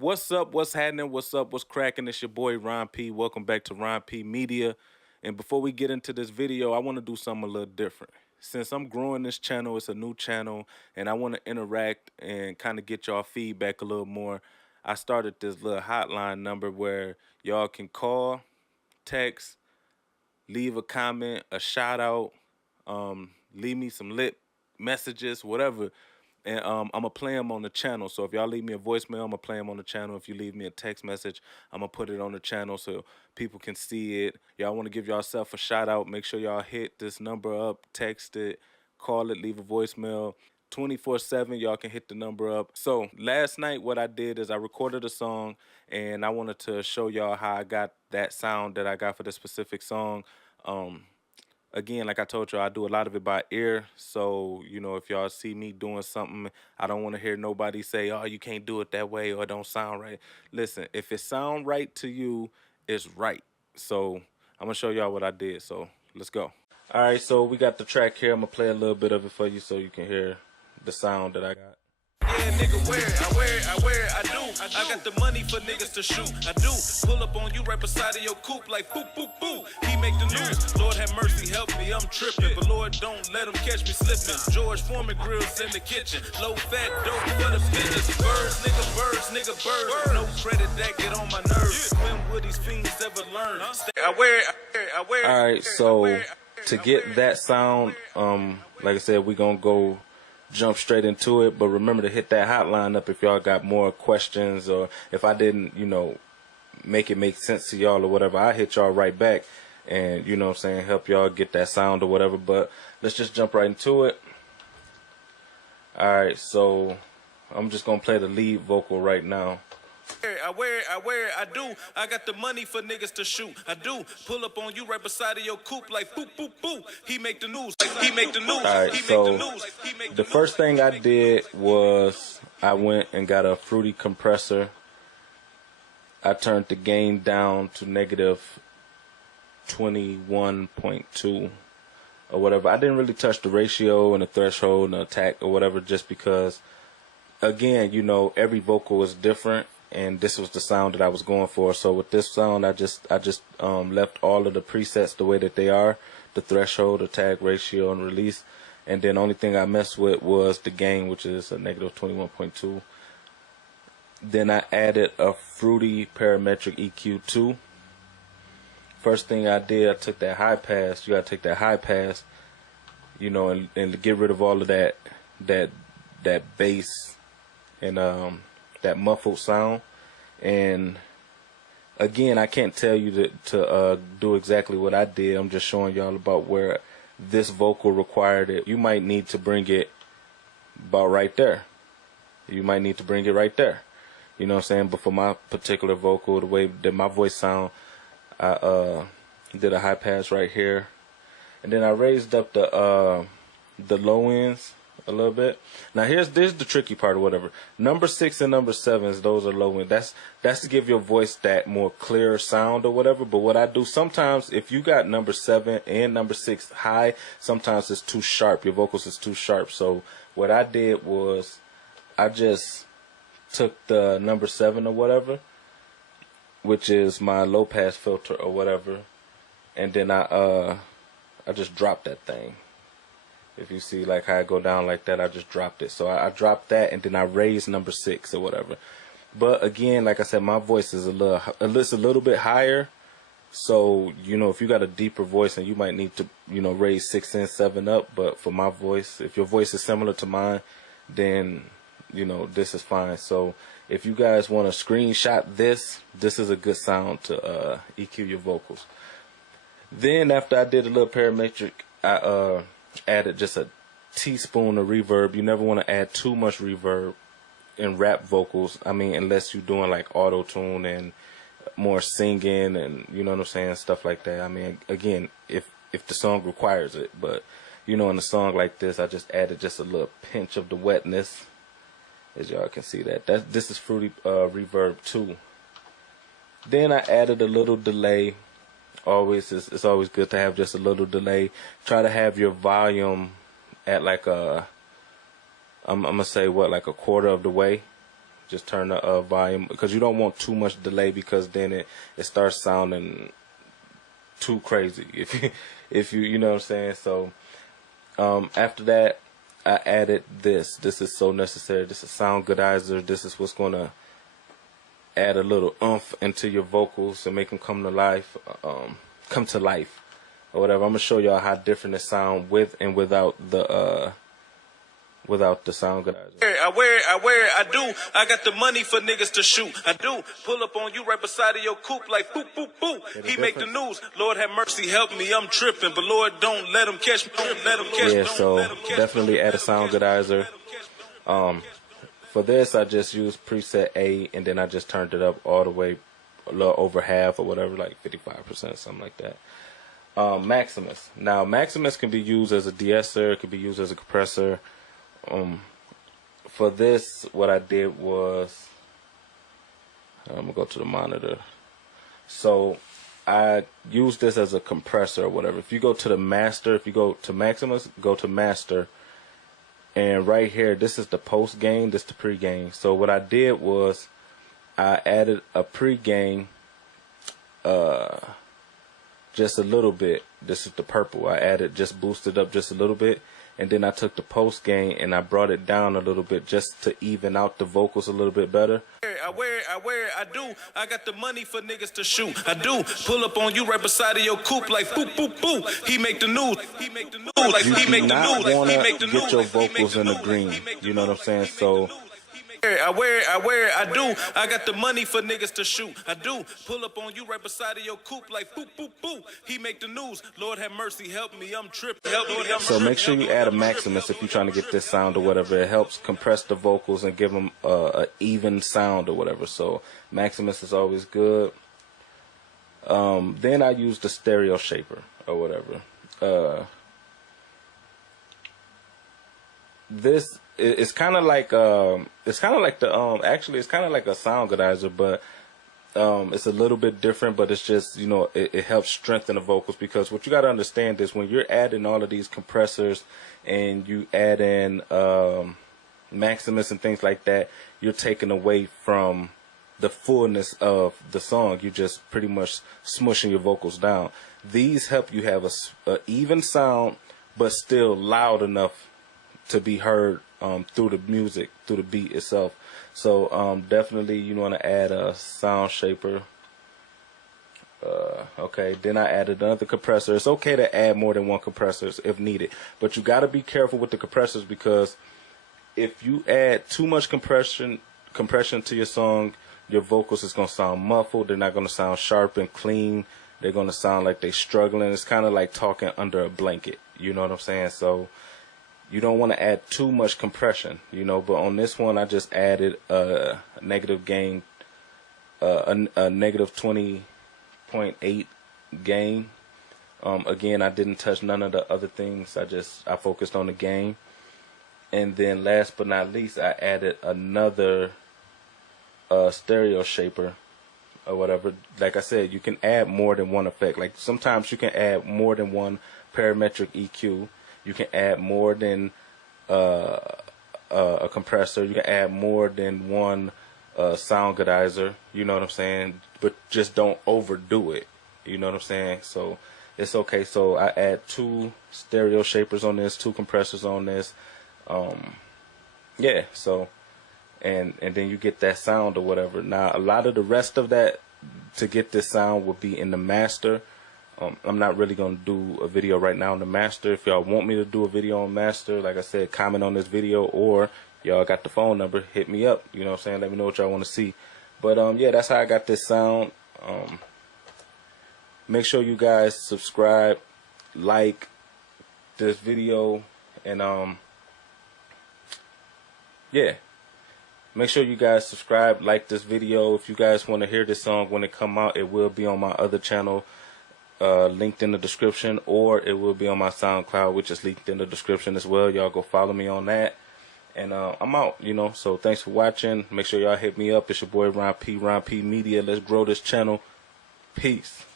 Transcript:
What's up? What's happening? What's up? What's cracking? It's your boy Ron P. Welcome back to Ron P Media. And before we get into this video, I want to do something a little different. Since I'm growing this channel, it's a new channel, and I want to interact and kind of get y'all feedback a little more. I started this little hotline number where y'all can call, text, leave a comment, a shout out, leave me some lit messages, whatever. And I'm going to play them on the channel. So if y'all leave me a voicemail, I'm going to play them on the channel. If you leave me a text message, I'm going to put it on the channel so people can see it. Y'all want to give yourself a shout out, make sure y'all hit this number up, text it, call it, leave a voicemail. 24/7, y'all can hit the number up. So last night what I did is I recorded a song, and I wanted to show y'all how I got that sound that I got for this specific song. Again, like I told you, I do a lot of it by ear. So, you know, if y'all see me doing something, I don't want to hear nobody say, oh, you can't do it that way or it don't sound right. Listen, if it sound right to you, it's right. So I'm going to show y'all what I did. So let's go. All right, so we got the track here. I'm going to play a little bit of it for you so you can hear the sound that I got. Yeah, nigga, wear it, I wear it, I wear it, I do. I got the money for niggas to shoot. I do. Pull up on you right beside of your coupe like boop, boop, boop. He make the news. Lord have mercy, help me, I'm tripping. But Lord, don't let him catch me slipping. George Foreman grills in the kitchen. Low fat dope for the business. Birds, nigga, birds. No credit that get on my nerves. When would these fiends ever learn? I wear it, I wear it. All right, so to get that sound, like I said, we gonna go jump straight into it, but remember to hit that hotline up if y'all got more questions, or if I didn't, you know, make it make sense to y'all or whatever, I hit y'all right back and, you know what I'm saying, help y'all get that sound or whatever. But let's just jump right into it. Alright, so I'm just gonna play the lead vocal right now. I wear it, I do. I got the money for niggas to shoot. I do. Pull up on you right beside of your coupe like boop, boop, boop. He make the news. He make the news. Alright, so the first thing I did was I went and got a fruity compressor. I turned the gain down to negative 21.2 or whatever. I didn't really touch the ratio and the threshold and the attack or whatever, just because, again, you know, every vocal is different. And this was the sound that I was going for. So with this sound, I just left all of the presets the way that they are, the threshold, attack, ratio, and release. And then the only thing I messed with was the gain, which is a negative 21.2. Then I added a fruity parametric EQ2. First thing I did, I took that high pass. You gotta take that high pass, you know, and get rid of all of that bass and that muffled sound. And again, I can't tell you to do exactly what I did. I'm just showing y'all about where this vocal required it. You might need to bring it about right there. You might need to bring it right there. You know what I'm saying? But for my particular vocal, the way that my voice sound, I did a high pass right here, and then I raised up the low ends a little bit. Now here's the tricky part or whatever. Number 6 and number 7s, those are low end. That's to give your voice that more clear sound or whatever. But what I do sometimes, if you got number 7 and number 6 high, sometimes it's too sharp. Your vocals is too sharp. So what I did was I just took the number 7 or whatever, which is my low pass filter or whatever, and then I just dropped that thing. If you see like how I go down like that, I just dropped it. So I dropped that, and then I raised number 6 or whatever. But again, like I said, my voice is a little bit higher. So, you know, if you got a deeper voice, and you might need to, you know, raise 6 and 7 up. But for my voice, if your voice is similar to mine, then, you know, this is fine. So if you guys want to screenshot this is a good sound to EQ your vocals. Then after I did a little parametric, I added just a teaspoon of reverb. You never want to add too much reverb in rap vocals. I mean, unless you're doing like auto tune and more singing and, you know what I'm saying, stuff like that. I mean, again, if the song requires it. But, you know, in a song like this, I just added just a little pinch of the wetness, as y'all can see that. This is fruity reverb too. Then I added a little delay. It's always good to have just a little delay. Try to have your volume at like I'm gonna say what, like a quarter of the way. Just turn the volume, because you don't want too much delay, because then it starts sounding too crazy. If you know what I'm saying. So after that, I added this. This is so necessary. This is sound goodizer. This is what's gonna add a little oomph into your vocals and make them come to life, or whatever. I'm gonna show y'all how different it sound with and without the sound goodizer. I wear it, I do. I got the money for niggas to shoot. I do. Pull up on you right beside of your coupe like boop, boop, boop. He make the news. Lord have mercy, help me, I'm tripping. But Lord, don't let him catch me. Don't let him catch me. Yeah, so definitely add a sound goodizer. For this, I just used preset A, and then I just turned it up all the way, a little over half or whatever, like 55%, something like that. Maximus. Now, Maximus can be used as a de-esser. It can be used as a compressor. For this, what I did was, I'm gonna go to the monitor. So I used this as a compressor or whatever. If you go to the master, if you go to Maximus, go to master, and right here, this is the post gain, this is the pre gain. So what I did was I added a pre gain, just a little bit. This is the purple. I added, just boosted up just a little bit. And then I took the post gain and I brought it down a little bit just to even out the vocals a little bit better. I wear it, I do. I got the money for niggas to shoot. I do. Pull up on you right beside of your coupe like boop, boop, boop. He make the news. He make the news. Like you he make the news. Want to get your vocals in the green. You know what I'm saying? So I wear it, I do. I got the money for niggas to shoot. I do. Pull up on you right beside of your coupe like boop, boop, boop. He make the news. Lord have mercy, help me, I'm tripping. So make sure you add a Maximus if you're trying to get this sound or whatever. It helps compress the vocals and give them a even sound or whatever. So Maximus is always good. Then I use the stereo shaper or whatever. This it's kind of like actually it's kind of like a sound goodizer, but it's a little bit different. But it's just, you know, it helps strengthen the vocals, because what you got to understand is when you're adding all of these compressors and you add in Maximus and things like that, you're taking away from the fullness of the song. You just pretty much smushing your vocals down. These help you have a even sound, but still loud enough to be heard through the music, through the beat itself. So definitely you want to add a sound shaper. Okay, then I added another compressor. It's okay to add more than one compressor if needed, but you got to be careful with the compressors, because if you add too much compression to your song, your vocals is going to sound muffled. They're not going to sound sharp and clean. They're going to sound like they're struggling. It's kind of like talking under a blanket. You know what I'm saying? So you don't want to add too much compression, you know. But on this one, I just added a negative gain, a negative 20.8 gain. Again, I didn't touch none of the other things. I focused on the gain. And then last but not least, I added another stereo shaper or whatever. Like I said, you can add more than one effect. Like sometimes you can add more than one parametric EQ. You can add more than a compressor. You can add more than one sound goodizer. You know what I'm saying? But just don't overdo it. You know what I'm saying? So it's okay. So I add 2 stereo shapers on this, 2 compressors on this. Yeah. So and then you get that sound or whatever. Now a lot of the rest of that to get this sound will be in the master. I'm not really going to do a video right now on the master. If y'all want me to do a video on master, like I said, comment on this video, or y'all got the phone number, hit me up. You know what I'm saying? Let me know what y'all want to see. But yeah, that's how I got this sound. Make sure you guys subscribe, like this video, and yeah. Make sure you guys subscribe, like this video. If you guys want to hear this song when it come out, it will be on my other channel, linked in the description, or it will be on my SoundCloud, which is linked in the description as well. Y'all go follow me on that. And I'm out, you know. So thanks for watching. Make sure y'all hit me up. It's your boy Ron P Media. Let's grow this channel. Peace.